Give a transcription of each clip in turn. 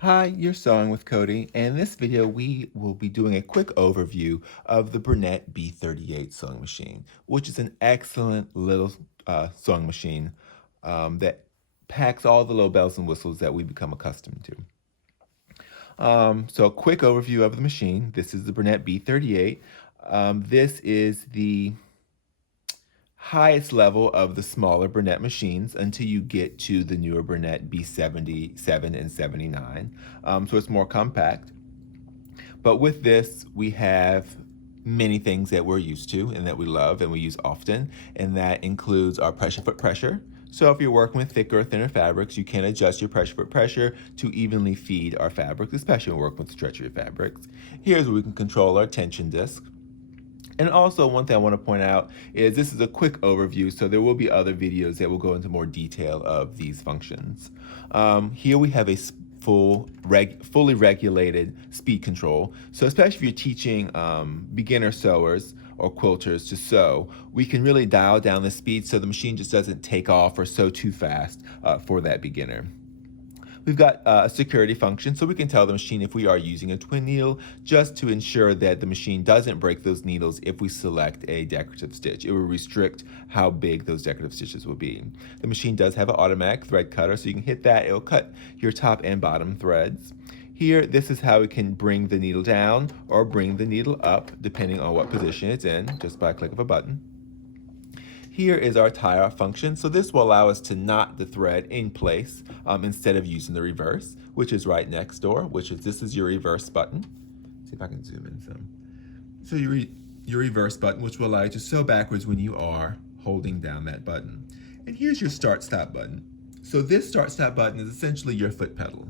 Hi, you're sewing with Cody, and in this video we will be doing a quick overview of the Bernette B38 sewing machine, which is an excellent little sewing machine that packs all the little bells and whistles that we become accustomed to. So a quick overview of the machine. This is the Bernette B38. This is the highest level of the smaller Bernette machines until you get to the newer Bernette B77 and 79. So it's more compact. But with this, we have many things that we're used to and that we love and we use often, and that includes our pressure foot pressure. So if you're working with thicker or thinner fabrics, you can adjust your pressure foot pressure to evenly feed our fabrics, especially when working with stretchier fabrics. Here's where we can control our tension disc. And also, one thing I want to point out is this is a quick overview, so there will be other videos that will go into more detail of these functions. Here we have a fully regulated speed control. So especially if you're teaching beginner sewers or quilters to sew, we can really dial down the speed so the machine just doesn't take off or sew too fast for that beginner. We've got a security function, so we can tell the machine if we are using a twin needle, just to ensure that the machine doesn't break those needles if we select a decorative stitch. It will restrict how big those decorative stitches will be. The machine does have an automatic thread cutter, so you can hit that. It'll cut your top and bottom threads. Here, this is how we can bring the needle down or bring the needle up, depending on what position it's in, just by a click of a button. Here is our tie off function. So this will allow us to knot the thread in place instead of using the reverse, which is right next door, this is your reverse button. See if I can zoom in some. So your reverse button, which will allow you to sew backwards when you are holding down that button. And here's your start stop button. So this start stop button is essentially your foot pedal.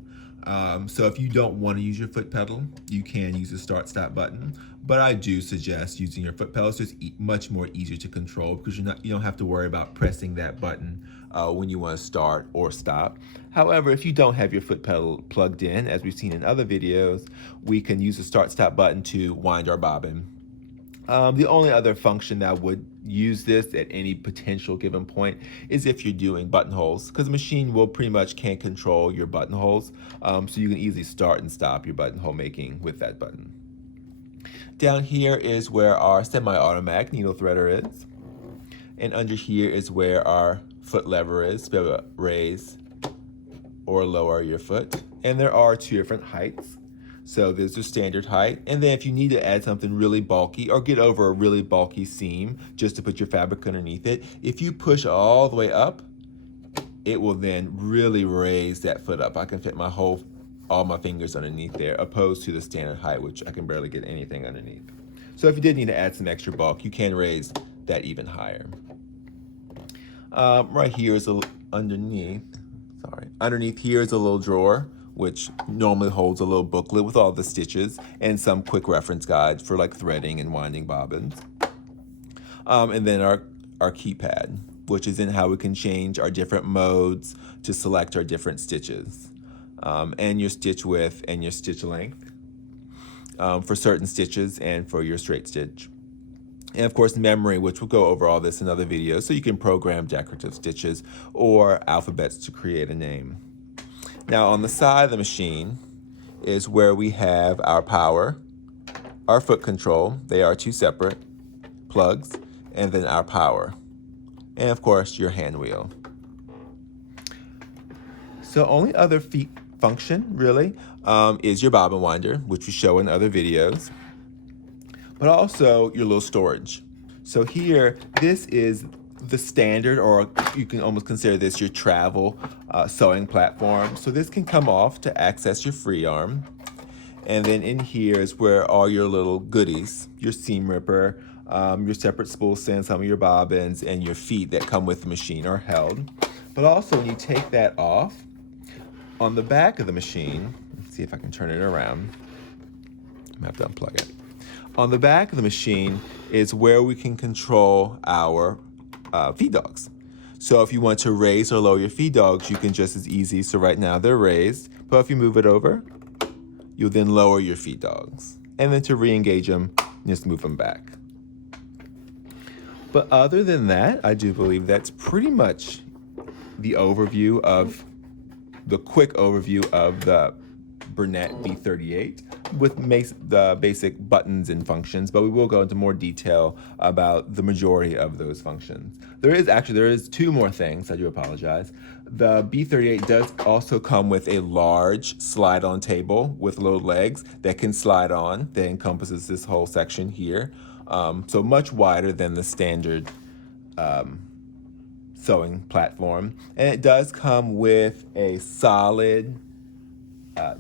So if you don't want to use your foot pedal, you can use the start stop button. But I do suggest using your foot pedal. It's just much more easier to control because you don't have to worry about pressing that button when you want to start or stop. However, if you don't have your foot pedal plugged in, as we've seen in other videos, we can use the start stop button to wind our bobbin. The only other function that would use this at any potential given point is if you're doing buttonholes, because the machine will pretty much can control your buttonholes, so you can easily start and stop your buttonhole making with that button. Down here is where our semi-automatic needle threader is, and under here is where our foot lever is to be able to raise or lower your foot. And there are two different heights. So there's your standard height, and then if you need to add something really bulky or get over a really bulky seam just to put your fabric underneath it, if you push all the way up, it will then really raise that foot up. I can fit all my fingers underneath there, opposed to the standard height, which I can barely get anything underneath. So if you did need to add some extra bulk, you can raise that even higher. Right here is underneath here is a little drawer, which normally holds a little booklet with all the stitches and some quick reference guides for like threading and winding bobbins. And then our keypad, which is in how we can change our different modes to select our different stitches, and your stitch width and your stitch length for certain stitches and for your straight stitch. And of course, memory, which we'll go over all this in other videos, so you can program decorative stitches or alphabets to create a name. Now on the side of the machine is where we have our power, our foot control, they are two separate plugs, and then our power, and of course your hand wheel. So only other function really is your bobbin winder, which we show in other videos, but also your little storage. So here, this is the standard, or you can almost consider this your travel sewing platform. So this can come off to access your free arm. And then in here is where all your little goodies, your seam ripper, your separate spool stand, some of your bobbins, and your feet that come with the machine are held. But also when you take that off, on the back of the machine, let's see if I can turn it around. I'm gonna have to unplug it. On the back of the machine is where we can control our feed dogs. So if you want to raise or lower your feed dogs, you can just as easy. So right now they're raised, but if you move it over, you'll then lower your feed dogs. And then to re-engage them, just move them back. But other than that, I do believe that's pretty much the quick overview of the bernette B38 with the basic buttons and functions, but we will go into more detail about the majority of those functions. There is two more things. I do apologize. The B38 does also come with a large slide-on table with little legs that can slide on that encompasses this whole section here. So much wider than the standard sewing platform. And it does come with a solid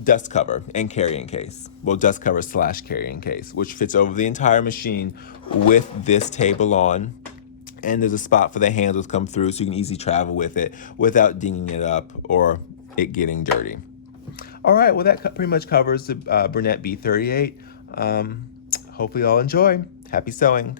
dust cover and carrying case. Well, dust cover / carrying case, which fits over the entire machine with this table on. And there's a spot for the handles to come through so you can easily travel with it without dinging it up or it getting dirty. All right, well, that pretty much covers the bernette B38. Hopefully you all enjoy. Happy sewing.